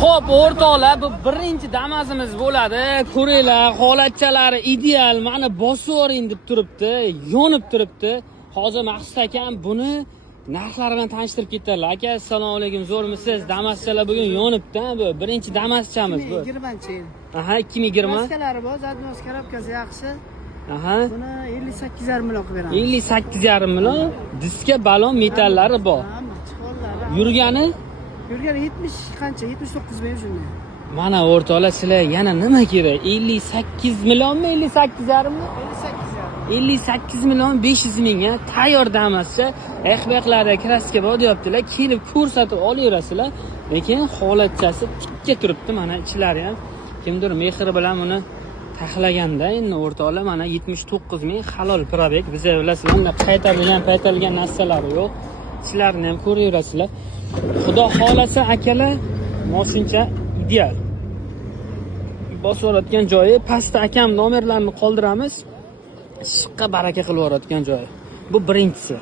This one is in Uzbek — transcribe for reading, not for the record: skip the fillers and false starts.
Xo'p, o'rtoqlar, bu birinchi Damas'imiz bo'ladi. Ko'ringlar, holatchalari ideal. Mana bosib yuboring deb turibdi, yonib turibdi. Hozir Maqsud akam buni narxlari bilan tanishtirib ketdilar. Aka, assalomu alaykum, zo'rmisiz? Damaschalar bugun yonibdi, bu birinchi Damaschamiz bu. 2020-yil. Aha, 2020. Maskalari bor, zadnos korobkasi yaxshi. Aha. Buni 58,5 million qilib beramiz. 58,5 million. Diska, balon, metallari bor. Yurgani? Yurgani 70 qancha? 79 ming shunday. Mana o'rtoqlar, sizlar yana nima kerak? 58 millionmi, 58,5 mi? 58 million 500 mingga tayyor Damascha. Ehbeqlarda kraska bor deyaptilar. Kelib ko'rsatib olaverasizlar. Lekin holatchasi tikka turibdi, mana ichlari ham. Kimdir mehr bilan uni taxlaganda endi o'rtoqlar mana 79 ming halol probek. Biza bilasizlar, qaytarilgan narsalari yo'q. Ichlarini ham ko'raverasizlar. Xudo xolasa akalar, moshincha ideal. Bosib yuboradigan joyi, pastda akam nomerlarini qoldiramiz. Shiqqa baraka qilib yuboradigan joyi. Bu birinchisi.